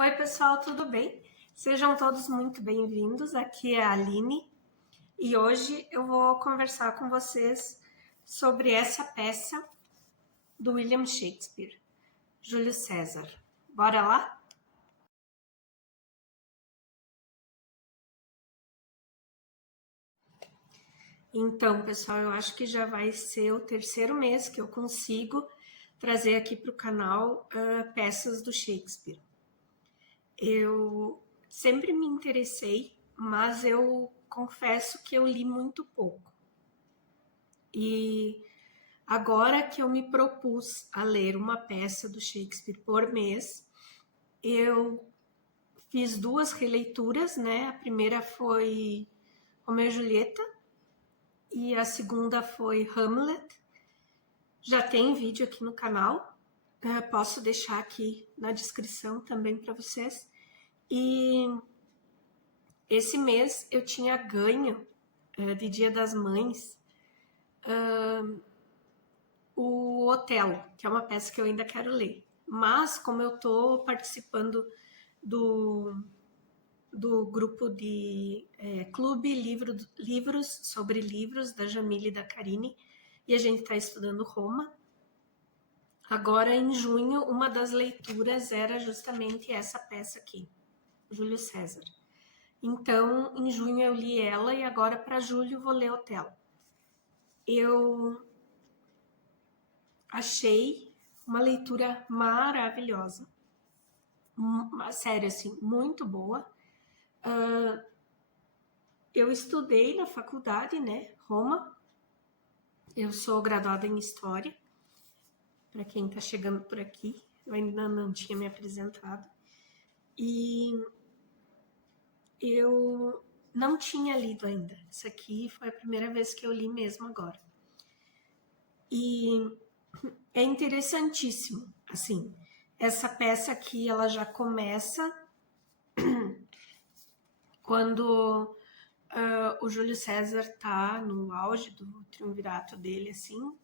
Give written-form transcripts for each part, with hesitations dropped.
Oi, pessoal, tudo bem? Sejam todos muito bem-vindos. Aqui é a Aline e hoje eu vou conversar com vocês sobre essa peça do William Shakespeare, Júlio César. Bora lá? Então, pessoal, eu acho que já vai ser o terceiro mês que eu consigo trazer aqui para o canal peças do Shakespeare. Eu sempre me interessei, mas eu confesso que eu li muito pouco. E agora que eu me propus a ler uma peça do Shakespeare por mês, eu fiz duas releituras, né? A primeira foi Romeu e Julieta e a segunda foi Hamlet. Já tem vídeo aqui no canal, posso deixar aqui na descrição também para vocês. E esse mês eu tinha ganho de Dia das Mães o Otelo, que é uma peça que eu ainda quero ler. Mas como eu estou participando do grupo de Clube Livros sobre Livros da Jamile e da Karine, e a gente está estudando Roma. Agora, em junho, uma das leituras era justamente essa peça aqui, Júlio César. Então, em junho eu li ela e agora para julho vou ler Otelo. Eu achei uma leitura maravilhosa, uma série assim, muito boa. Eu estudei na faculdade, né, Roma. Eu sou graduada em História, para quem está chegando por aqui, eu ainda não tinha me apresentado. E eu não tinha lido ainda. Essa aqui foi a primeira vez que eu li mesmo agora. E é interessantíssimo, assim, essa peça aqui, ela já começa quando o Júlio César tá no auge do triunvirato dele, assim.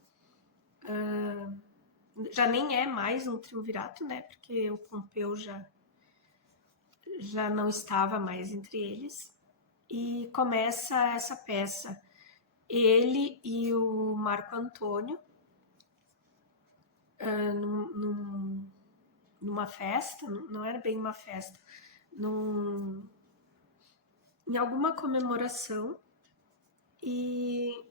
Já nem é mais um triunvirato, né? Porque o Pompeu já não estava mais entre eles. E começa essa peça. Ele e o Marco Antônio numa festa, não era bem uma festa, em alguma comemoração, e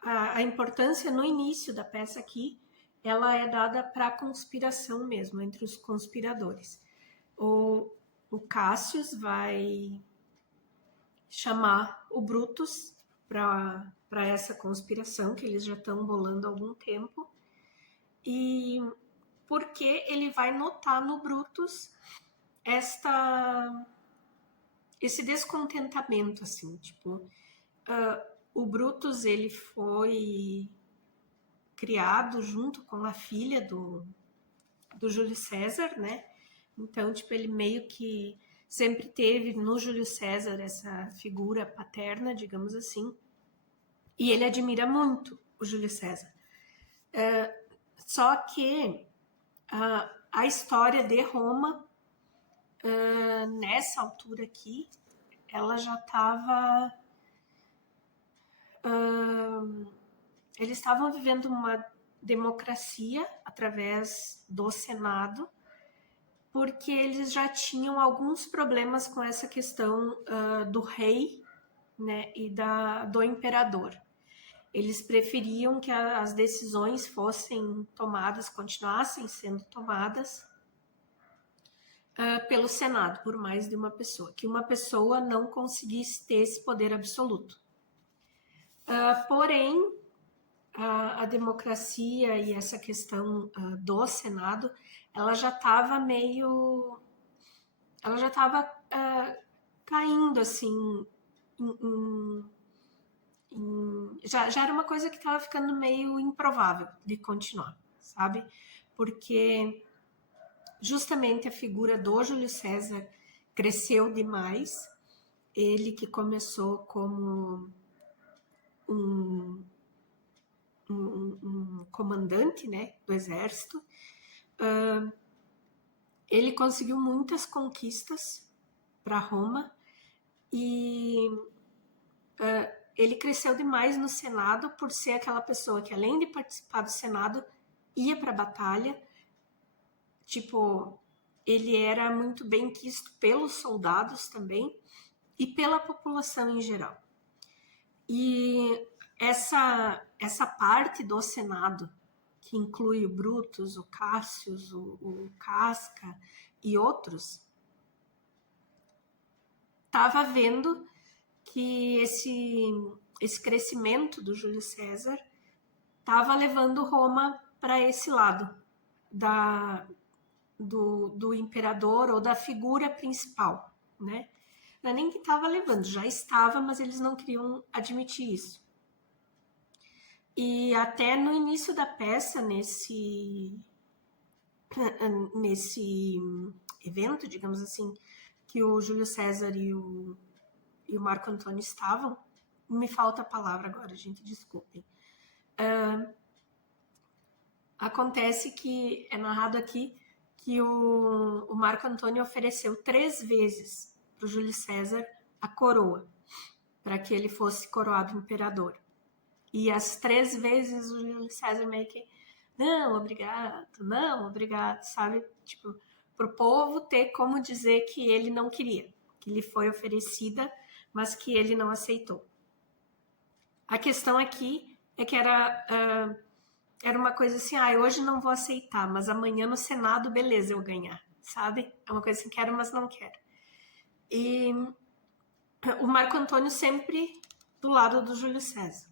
a importância no início da peça aqui, ela é dada para a conspiração mesmo, entre os conspiradores. O Cassius vai chamar o Brutus para essa conspiração que eles já estão bolando há algum tempo, e porque ele vai notar no Brutus esse descontentamento, assim, tipo, o Brutus, ele foi criado junto com a filha do Júlio César, né? Então, tipo, ele meio que sempre teve no Júlio César essa figura paterna, digamos assim, e ele admira muito o Júlio César. Só que a história de Roma, nessa altura aqui, ela já estava... eles estavam vivendo uma democracia através do Senado, porque eles já tinham alguns problemas com essa questão do rei, né, e do imperador. Eles preferiam que as decisões fossem tomadas, continuassem sendo tomadas pelo Senado, por mais de uma pessoa, que uma pessoa não conseguisse ter esse poder absoluto. Porém, a democracia e essa questão do Senado, ela já estava meio... ela já estava caindo, assim, já era uma coisa que estava ficando meio improvável de continuar, sabe? Porque justamente a figura do Júlio César cresceu demais. Ele que começou como um comandante, né, do exército, Ele conseguiu muitas conquistas para Roma e ele cresceu demais no Senado por ser aquela pessoa que, além de participar do Senado, ia para a batalha. Tipo, ele era muito bem quisto pelos soldados também e pela população em geral. E essa parte do Senado, que inclui o Brutus, o Cassius, o Casca e outros, estava vendo que esse crescimento do Júlio César estava levando Roma para esse lado do imperador ou da figura principal, né? Não é nem que estava levando, já estava, mas eles não queriam admitir isso. E até no início da peça, nesse evento, digamos assim, que o Júlio César e o Marco Antônio estavam, me falta a palavra agora, gente, desculpem. Acontece que é narrado aqui que o Marco Antônio ofereceu 3 vezes para o Júlio César a coroa, para que ele fosse coroado imperador. E as 3 vezes o Júlio César meio que, não, obrigado, sabe? Tipo, pro povo ter como dizer que ele não queria, que lhe foi oferecida, mas que ele não aceitou. A questão aqui é que era uma coisa assim, hoje não vou aceitar, mas amanhã no Senado, beleza, eu ganhar, sabe? É uma coisa assim, quero, mas não quero. E o Marco Antônio sempre do lado do Júlio César.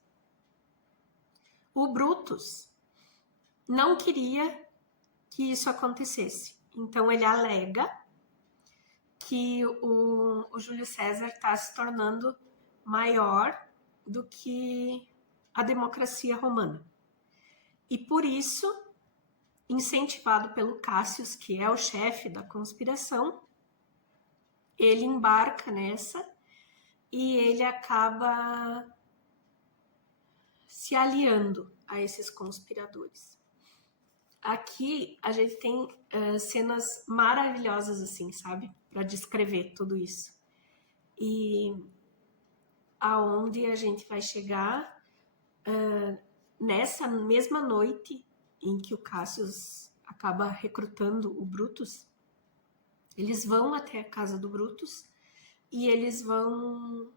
O Brutus não queria que isso acontecesse. Então ele alega que o Júlio César está se tornando maior do que a democracia romana. E por isso, incentivado pelo Cassius, que é o chefe da conspiração, ele embarca nessa e ele acaba se aliando a esses conspiradores. Aqui a gente tem cenas maravilhosas assim, sabe? Para descrever tudo isso. E aonde a gente vai chegar nessa mesma noite em que o Cassius acaba recrutando o Brutus, eles vão até a casa do Brutus e eles vão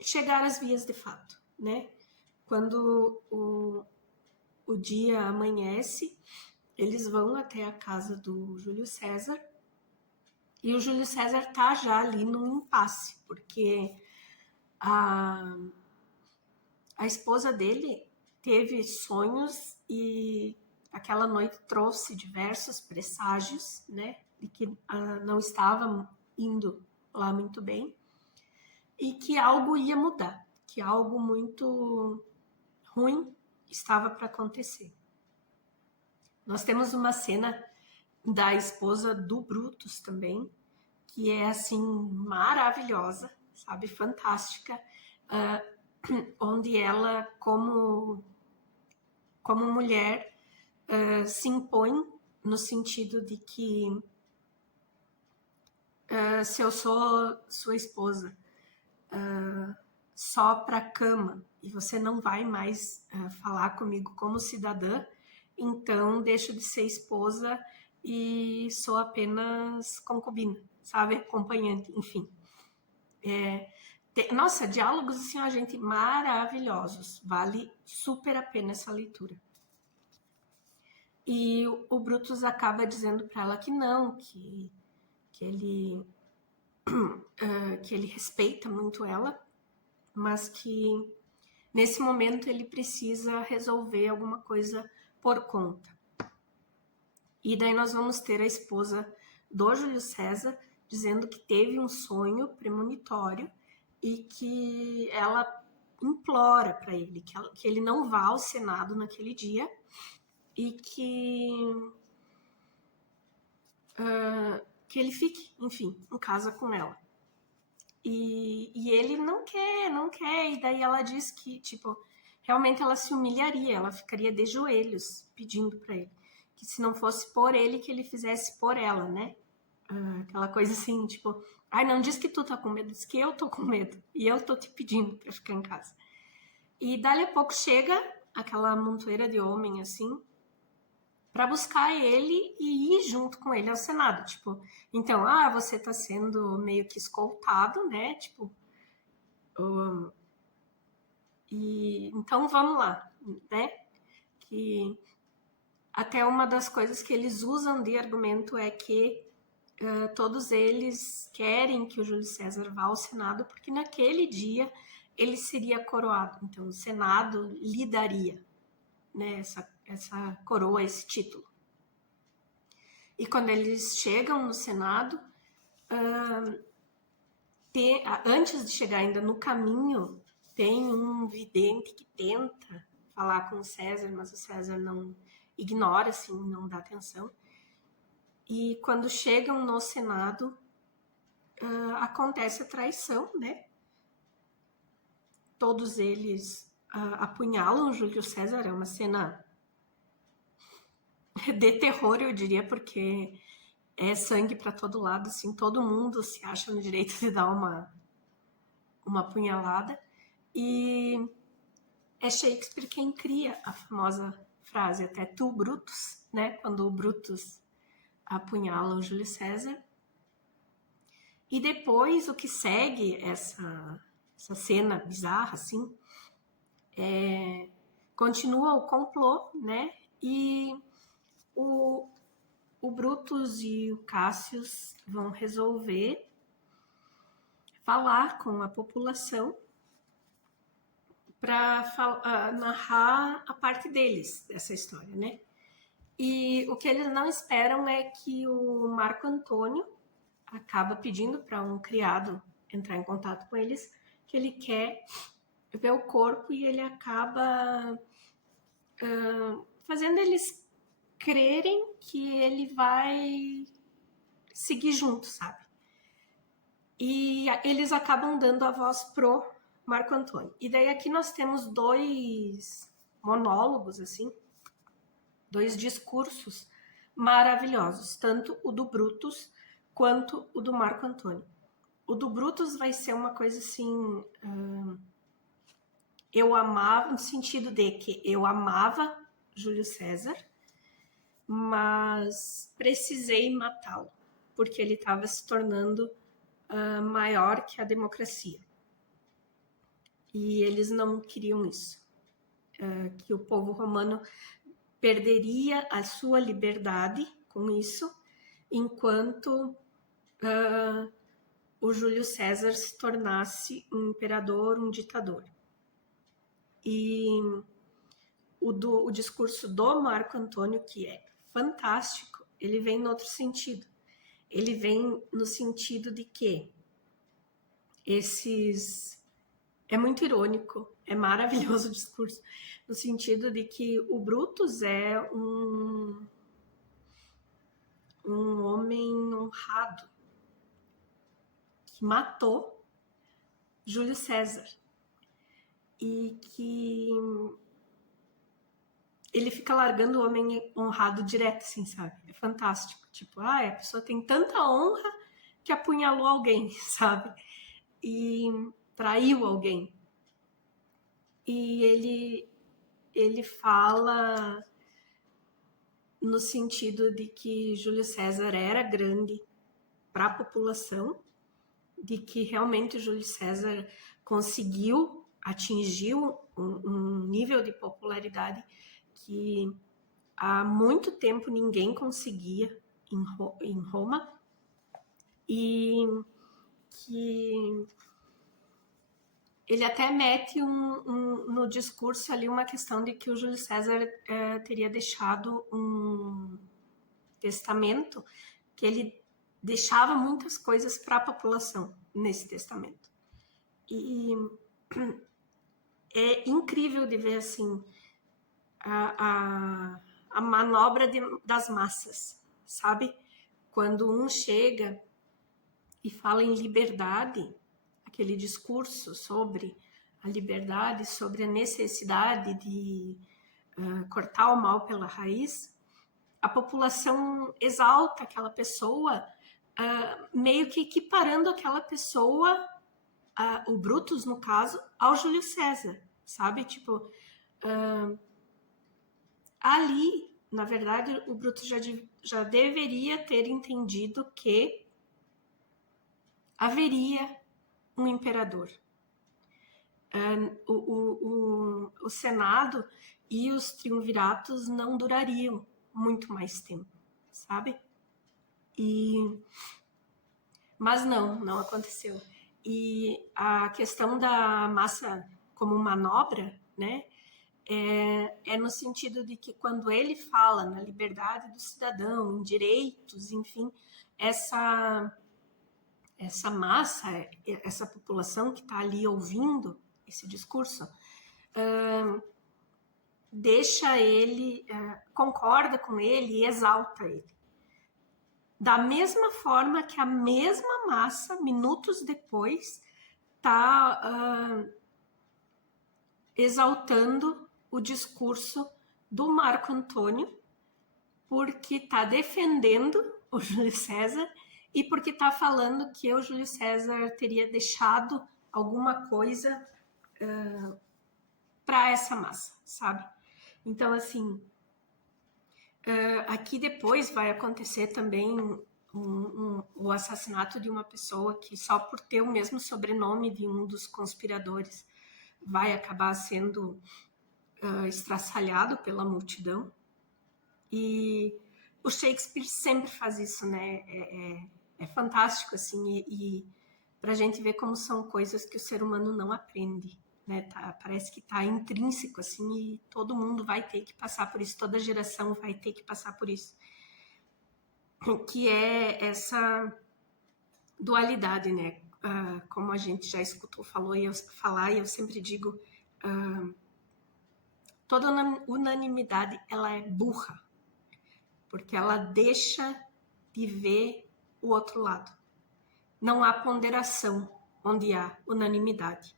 chegar às vias de fato, né? Quando o dia amanhece, eles vão até a casa do Júlio César e o Júlio César tá já ali num impasse, porque a esposa dele teve sonhos e aquela noite trouxe diversos presságios, né, de que não estava indo lá muito bem e que algo ia mudar, que algo muito ruim estava para acontecer. Nós temos uma cena da esposa do Brutus também, que é assim maravilhosa, sabe, fantástica, onde ela, como mulher, se impõe no sentido de que se eu sou sua esposa só para a cama e você não vai mais falar comigo como cidadã, então deixo de ser esposa e sou apenas concubina, sabe? Acompanhante, enfim. Nossa, diálogos assim, ó, gente, maravilhosos. Vale super a pena essa leitura. E o Brutus acaba dizendo para ela que não, que ele respeita muito ela, mas que nesse momento ele precisa resolver alguma coisa por conta. E daí nós vamos ter a esposa do Júlio César dizendo que teve um sonho premonitório e que ela implora para ele que ele não vá ao Senado naquele dia e que ele fique, enfim, em casa com ela. E ele não quer, e daí ela diz que, tipo, realmente ela se humilharia, ela ficaria de joelhos pedindo para ele. Que se não fosse por ele, que ele fizesse por ela, né? Aquela coisa assim, tipo, ai, não diz que tu tá com medo, diz que eu tô com medo. E eu tô te pedindo pra ficar em casa. E dali a pouco chega aquela montoeira de homem, assim, para buscar ele e ir junto com ele ao Senado. Tipo, então, você tá sendo meio que escoltado, né? Tipo, e então vamos lá, né? Que até uma das coisas que eles usam de argumento é que todos eles querem que o Júlio César vá ao Senado, porque naquele dia ele seria coroado. Então, o Senado lhe daria, né, essa coroa, esse título. E quando eles chegam no Senado, antes de chegar ainda no caminho, tem um vidente que tenta falar com o César, mas o César não ignora, assim, não dá atenção. E quando chegam no Senado, acontece a traição, né? Todos eles apunhalam Júlio César, é uma cena de terror, eu diria, porque é sangue para todo lado, assim, todo mundo se acha no direito de dar uma apunhalada. E é Shakespeare quem cria a famosa frase, até tu, Brutus, né? Quando o Brutus apunhala o Júlio César. E depois o que segue essa cena bizarra, assim, continua o complô, né? E o Brutus e o Cassius vão resolver falar com a população para narrar a parte deles dessa história, né? E o que eles não esperam é que o Marco Antônio acaba pedindo para um criado entrar em contato com eles, que ele quer ver o corpo, e ele acaba fazendo eles crerem que ele vai seguir junto, sabe? E eles acabam dando a voz pro Marco Antônio. E daí aqui nós temos dois monólogos, assim, dois discursos maravilhosos, tanto o do Brutus quanto o do Marco Antônio. O do Brutus vai ser uma coisa assim, eu amava, no sentido de que eu amava Júlio César, mas precisei matá-lo, porque ele estava se tornando maior que a democracia. E eles não queriam isso, que o povo romano perderia a sua liberdade com isso, enquanto o Júlio César se tornasse um imperador, um ditador. E o discurso do Marco Antônio, que é fantástico, ele vem no outro sentido. Ele vem no sentido de que é muito irônico, é maravilhoso o discurso, no sentido de que o Brutus é um homem honrado que matou Júlio César e que ele fica largando o homem honrado direto, assim, sabe? É fantástico. Tipo, a pessoa tem tanta honra que apunhalou alguém, sabe? E traiu alguém. E ele fala no sentido de que Júlio César era grande para a população, de que realmente Júlio César conseguiu atingir um nível de popularidade que há muito tempo ninguém conseguia em Roma, e que ele até mete no discurso ali uma questão de que o Júlio César teria deixado um testamento, que ele deixava muitas coisas para a população nesse testamento. E é incrível de ver assim a manobra das massas, sabe? Quando um chega e fala em liberdade, aquele discurso sobre a liberdade, sobre a necessidade de cortar o mal pela raiz, a população exalta aquela pessoa, meio que equiparando aquela pessoa, o Brutus, no caso, ao Júlio César, sabe? Tipo, ali, na verdade, o Brutus já deveria ter entendido que haveria um imperador. O Senado e os triunviratos não durariam muito mais tempo, sabe? Mas não aconteceu. E a questão da massa como manobra, né, é no sentido de que quando ele fala na liberdade do cidadão, em direitos, enfim, essa massa, essa população que está ali ouvindo esse discurso, deixa ele, concorda com ele e exalta ele. Da mesma forma que a mesma massa, minutos depois, está exaltando o discurso do Marco Antônio, porque está defendendo o Júlio César e porque está falando que o Júlio César teria deixado alguma coisa para essa massa, sabe? Então, assim, aqui depois vai acontecer também o assassinato de uma pessoa que só por ter o mesmo sobrenome de um dos conspiradores vai acabar sendo estraçalhado pela multidão. E o Shakespeare sempre faz isso, né? É fantástico, assim, e para a gente ver como são coisas que o ser humano não aprende, né? Parece que está intrínseco, assim, e todo mundo vai ter que passar por isso, toda geração vai ter que passar por isso. Que é essa dualidade, né? Como a gente já escutou falar, e eu sempre digo, toda unanimidade, ela é burra, porque ela deixa de ver o outro lado. Não há ponderação onde há unanimidade.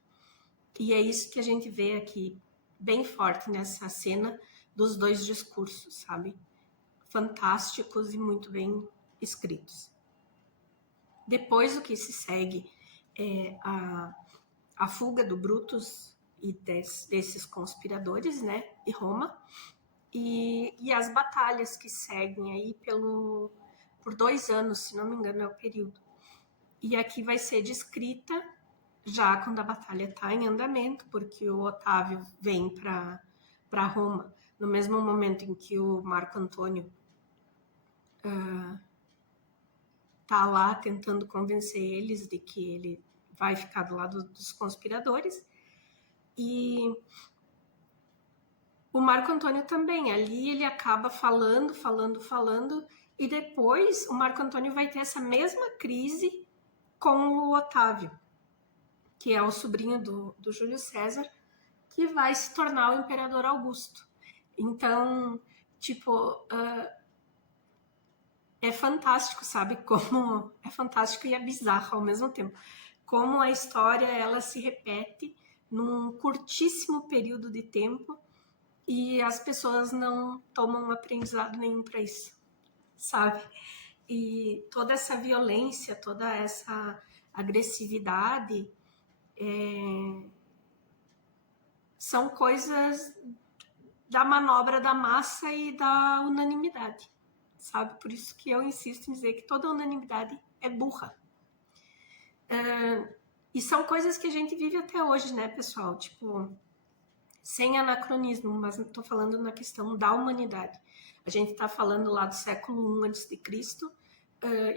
E é isso que a gente vê aqui bem forte nessa cena dos dois discursos, sabe? Fantásticos e muito bem escritos. Depois o que se segue é a fuga do Brutus e desses conspiradores, né, de Roma, e as batalhas que seguem aí por 2 anos, se não me engano, é o período. E aqui vai ser descrita já quando a batalha está em andamento, porque o Otávio vem para Roma no mesmo momento em que o Marco Antônio tá lá tentando convencer eles de que ele vai ficar do lado dos conspiradores. E o Marco Antônio também, ali ele acaba falando, e depois o Marco Antônio vai ter essa mesma crise com o Otávio, que é o sobrinho do Júlio César, que vai se tornar o imperador Augusto. Então, tipo, é fantástico, sabe? Como é fantástico e é bizarro ao mesmo tempo. Como a história ela se repete num curtíssimo período de tempo e as pessoas não tomam aprendizado nenhum para isso, sabe? E toda essa violência, toda essa agressividade são coisas da manobra da massa e da unanimidade, sabe? Por isso que eu insisto em dizer que toda unanimidade é burra. E são coisas que a gente vive até hoje, né, pessoal? Tipo, sem anacronismo, mas não estou falando na questão da humanidade. A gente está falando lá do século I a.C.,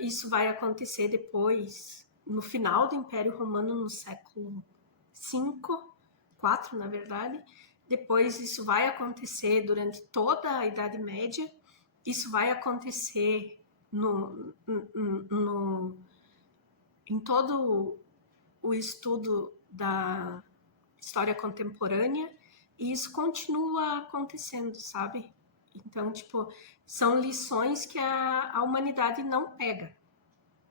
isso vai acontecer depois, no final do Império Romano, no século V, IV, na verdade. Depois isso vai acontecer durante toda a Idade Média, isso vai acontecer em todo o estudo da história contemporânea, e isso continua acontecendo, sabe? Então, tipo, são lições que a humanidade não pega.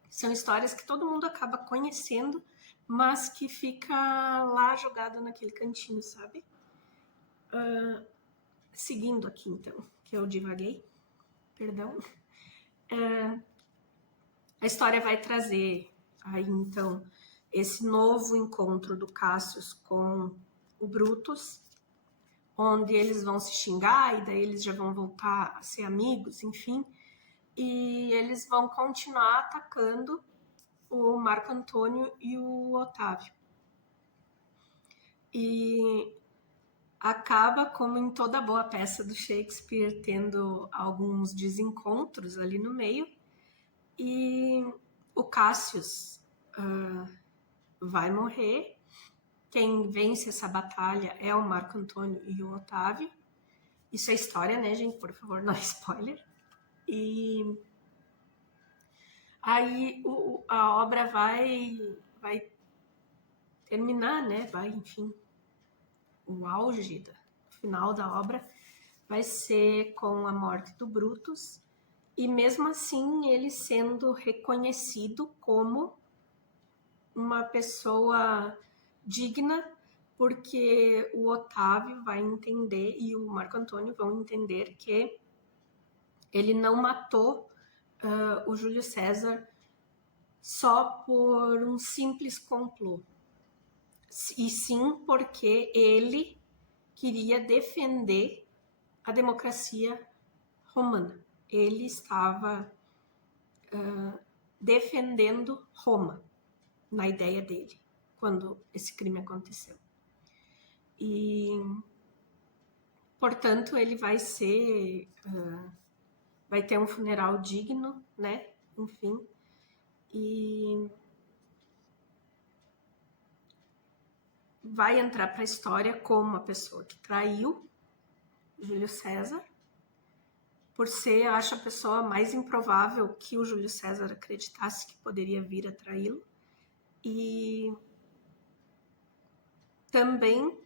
São histórias que todo mundo acaba conhecendo, mas que fica lá jogado naquele cantinho, sabe? Seguindo aqui, então, que eu divaguei, perdão. A história vai trazer aí, então, esse novo encontro do Cassius com o Brutus, onde eles vão se xingar e daí eles já vão voltar a ser amigos, enfim. E eles vão continuar atacando o Marco Antônio e o Otávio. E acaba, como em toda boa peça do Shakespeare, tendo alguns desencontros ali no meio. E o Cassius vai morrer. Quem vence essa batalha é o Marco Antônio e o Otávio. Isso é história, né, gente? Por favor, não é spoiler. E aí a obra vai terminar, né? Vai, enfim, o auge, o final da obra vai ser com a morte do Brutus, e mesmo assim ele sendo reconhecido como uma pessoa digna, porque o Otávio vai entender e o Marco Antônio vão entender que ele não matou o Júlio César só por um simples complô, e sim porque ele queria defender a democracia romana. Ele estava defendendo Roma, na ideia dele, quando esse crime aconteceu. E, portanto, ele vai ser... vai ter um funeral digno, né? Enfim. E vai entrar para a história como uma pessoa que traiu Júlio César, por ser, acho, a pessoa mais improvável que o Júlio César acreditasse que poderia vir a traí-lo. E também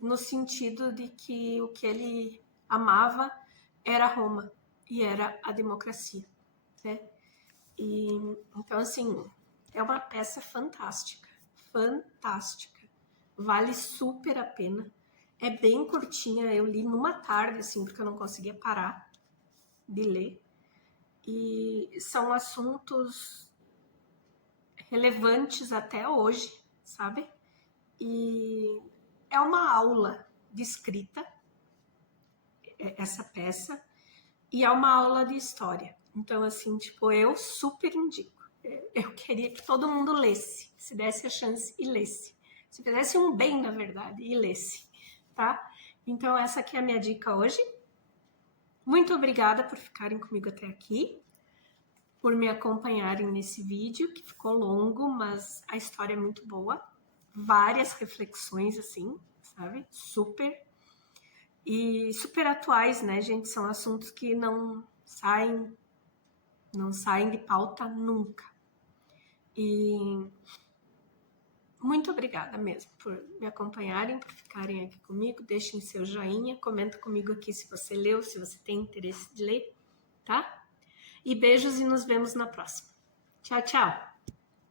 no sentido de que o que ele amava era Roma e era a democracia, né? E então, assim, é uma peça fantástica, fantástica. Vale super a pena. É bem curtinha, eu li numa tarde, assim, porque eu não conseguia parar de ler. E são assuntos relevantes até hoje, sabe? E é uma aula de escrita, essa peça, e é uma aula de história. Então, assim, tipo, eu super indico. Eu queria que todo mundo lesse, se desse a chance e lesse. Se fizesse um bem, na verdade, e lesse, tá? Então, essa aqui é a minha dica hoje. Muito obrigada por ficarem comigo até aqui, por me acompanharem nesse vídeo, que ficou longo, mas a história é muito boa. Várias reflexões, assim, sabe? Super. E super atuais, né, gente? São assuntos que não saem de pauta nunca. E muito obrigada mesmo por me acompanharem, por ficarem aqui comigo. Deixem seu joinha, comenta comigo aqui se você leu, se você tem interesse de ler, tá? E beijos e nos vemos na próxima. Tchau, tchau!